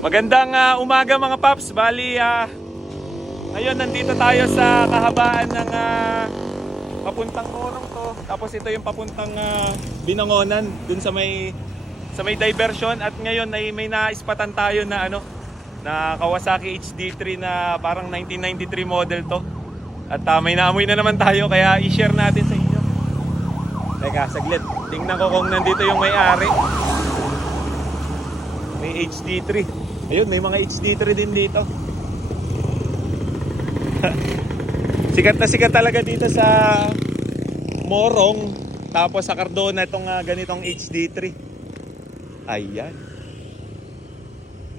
Magandang umaga mga paps. Bali, ngayon nandito tayo sa kahabaan ng papuntang Morong to. Tapos ito yung papuntang Binangonan dun sa may diversion. At ngayon ay may naispatan tayo na na Kawasaki HD3 na parang 1993 model to. At may naamoy na naman tayo kaya i-share natin sa inyo. Teka, saglit. Tingnan ko kung nandito yung may-ari. May HD3. Ayun, may mga HD3 din dito. Sikat na sikat talaga dito sa Morong. Tapos sa Cardona itong ganitong HD3. Ayan.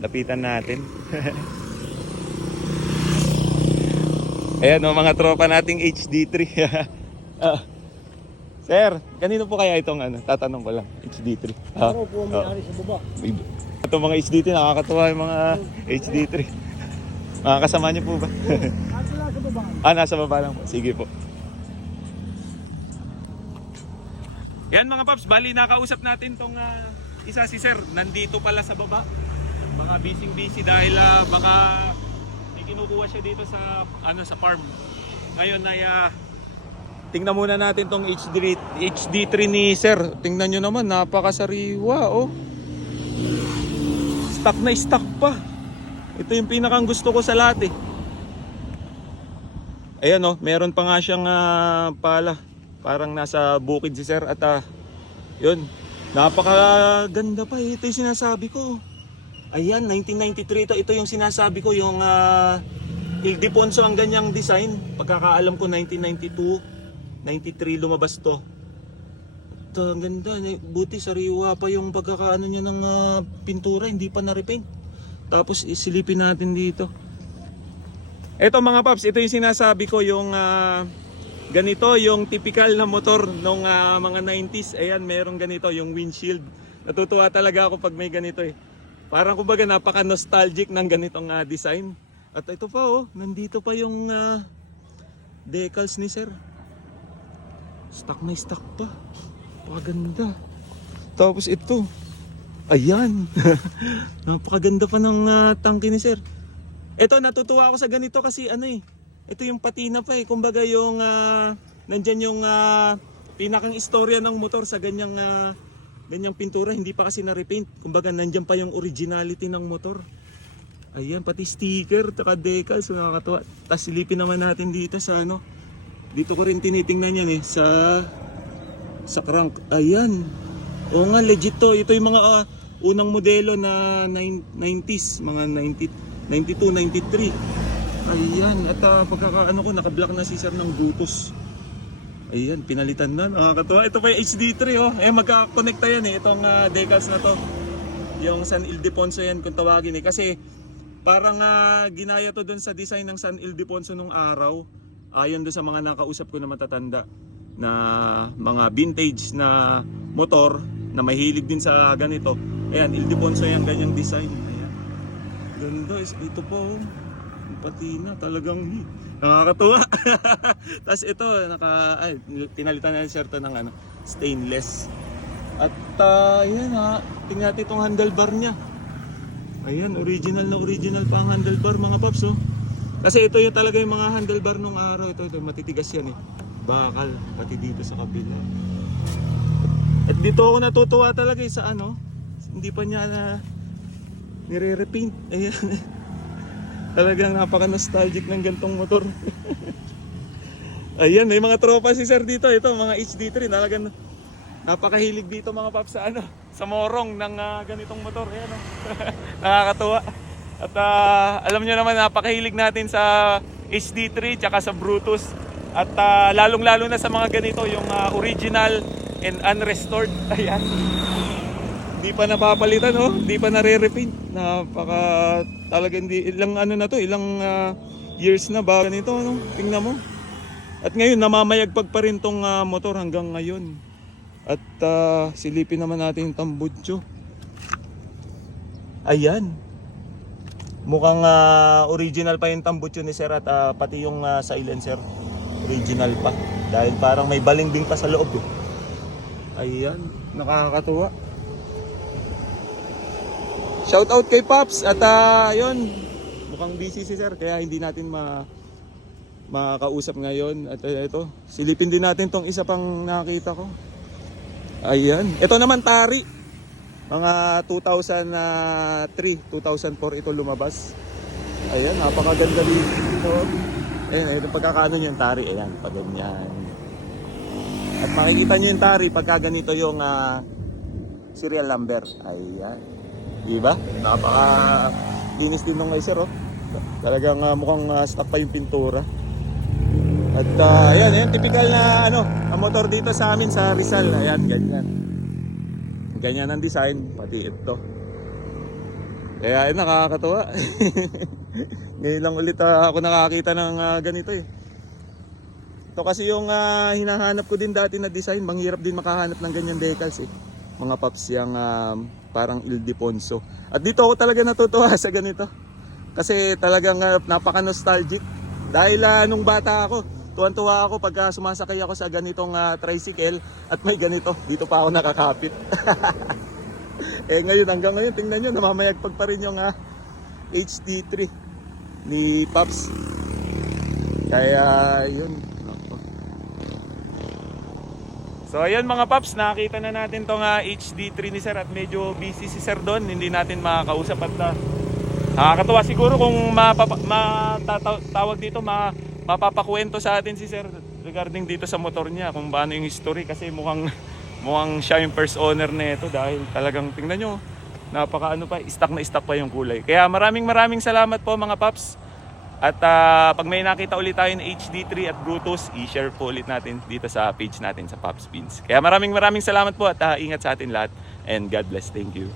Lapitan natin. Ayan o, mga tropa nating HD3. Sir, kanino po kaya itong tatanong ko lang, HD3? Ako po may-ari sa baba. Itong mga HD3, nakakatuwa yung mga HD3. Makakasama niyo po ba? Nasa lang sa baba. Nasa baba lang po. Sige po. Yan mga paps, bali nakausap natin tong isa si Sir. Nandito pala sa baba. Baka busy dahil baka may kinukuha siya dito sa sa farm. Ngayon ay tingnan muna natin tong HD3 ni Sir. Tingnan nyo naman, napakasariwa oh. Stock na stock pa. Ito yung pinakang gusto ko sa lahat eh. Ayan oh, meron pa nga siyang pala. Parang nasa bukid si Sir at yun. Napakaganda pa eh. Ito yung sinasabi ko. Ayan, 1993 ito. Ito yung sinasabi ko, yung Ildefonso ang ganyang design. Pagkakaalam ko 1992, 93 lumabas to. Ito, ang ganda. Buti sariwa pa yung pagkakaano niya ng pintura, hindi pa na-repaint. Tapos isilipin natin dito. Ito mga paps, ito yung sinasabi ko, yung ganito, yung typical na motor nung mga 90s. Ayan, merong ganito, yung windshield. Natutuwa talaga ako pag may ganito eh. Parang kumbaga napaka-nostalgic ng ganitong design. At ito pa oh, nandito pa yung decals ni Sir. Stock na stock pa. Napakaganda. Tapos ito. Ayan. Napakaganda pa ng tangke ni Sir. Ito, natutuwa ako sa ganito kasi ito yung patina pa eh. Kumbaga yung nandyan yung pinakang istorya ng motor sa ganyang pintura. Hindi pa kasi na-repaint. Kumbaga nandyan pa yung originality ng motor. Ayan, pati sticker, taka decals. So nakakatuwa. Tapos silipin naman natin dito sa dito ko rin tinitingnan yan eh. Sa crank. Ayan. Oo nga, legit to. Ito yung mga unang modelo na 90s. Mga 92, 93. Ayan. At pagkakaano ko, naka-block na si Sir ng butos. Ayan, pinalitan na. Nakakatuwa. Ito pa yung HD3 oh. Ayan, magkakakonekta yan eh. Itong decals na to. Yung San Ildefonso yan kung tawagin eh. Kasi parang ginaya to dun sa design ng San Ildefonso nung araw. Ayon doon sa mga nakausap ko na matatanda na mga vintage na motor na mahilig din sa ganito. Ayan, Ildefonso yan, ganyang design. Ayan. Ganda, ito po. Patina, talagang nakakatuwa. Tapos ito, pinalitan na Sir to ng stainless. At ayan tingnan natin itong handlebar niya. Ayan, original pa ang handlebar mga paps oh. Kasi ito yung talaga yung mga handlebar nung araw. Ito matitigas yan eh. Bakal, pati dito sa kabila. At dito ako natutuwa talaga sa hindi pa niya nire-repaint. Ayan. Talagang napaka-nostalgic ng gantong motor. Ayan, may mga tropa si Sir dito. Ito, mga HD3. Talagang napakahilig dito mga paps sa Morong ng ganitong motor. Ayan nakakatuwa. At alam nyo naman, napakahilig natin sa HD3 tsaka sa Brutus. At lalong-lalo na sa mga ganito, yung original and unrestored. Ayan. Hindi pa napapalitan, oh. Hindi pa nare-repaint. Talaga hindi, ilang ilang years na ba ganito, Tingnan mo. At ngayon, namamayagpag pa rin tong motor hanggang ngayon. At silipin naman natin yung tambutso. Ayan. Mukhang original pa yung tambutso ni Sir at pati yung silencer original pa. Dahil parang may balimbing pa sa loob eh. Ayan, nakakatuwa. shout out kay Pops at yun, mukhang busy si sir kaya hindi natin makakausap ngayon. At ito, silipin din natin tong isa pang nakita ko. Ayan, ito naman tari. Mga 2003, 2004 ito lumabas. Ayan, napakaganda dito. Ayan, ito pagkakaano nyo yung tari. Ayan, pag ganyan. At makikita nyo yung tari pagka ganito yung serial number. Ayan. Diba? Napaka-linis din nung sir, oh. Talagang mukhang stock pa yung pintura. At ayan, typical na ang motor dito sa amin sa Rizal. Ayan, ganyan. Ganyan ang design, pati ito. Kaya nakakatuwa. Ngayon lang ulit ako nakakita ng ganito eh. Ito kasi yung hinahanap ko din dati na design. Manghirap din makahanap ng ganyan decals eh. Mga Pops yung parang Ildefonso. At dito ako talaga natutuwa sa ganito. Kasi talagang napaka-nostalgic. Dahil nung bata ako, tuwan-tuwa ako pagka sumasakay ako sa ganitong tricycle at may ganito. Dito pa ako nakakapit. Eh ngayon, hanggang ngayon, tingnan nyo, namamayagpag pa rin yung HD3 ni Pops. Kaya yun. So ayun mga Pops, nakita na natin tong HD3 ni Sir at medyo busy si Sir doon. Hindi natin makakausap at nakakatuwa siguro kung matatawag dito, mapapakwento sa atin si Sir regarding dito sa motor niya, kung paano yung history, kasi mukhang siya yung first owner nito dahil talagang tingnan nyo, napaka stock na stock pa yung kulay. Kaya maraming salamat po mga Pops. At pag may nakita ulit tayo ng HD3 at Brutus, i-share po ulit natin dito sa page natin sa Pops Beans. Kaya maraming salamat po at ingat sa atin lahat and God bless. Thank you.